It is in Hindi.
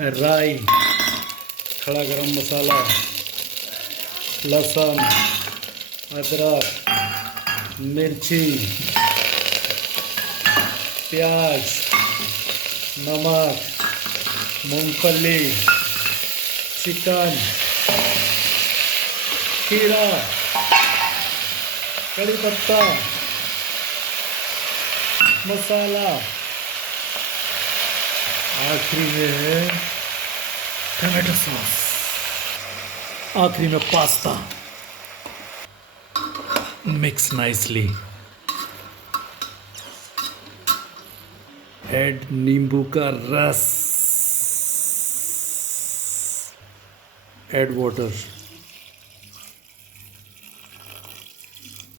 राई, खड़ा गरम मसाला, लहसुन, अदरक, मिर्ची, प्याज, नमक, मूंगफली, चिकन, खीरा, कड़ी पत्ता, मसाला, आखिरी में है टमाटो सॉस, आखिरी में पास्ता। मिक्स नाइसली, ऐड नींबू का रस, ऐड वाटर।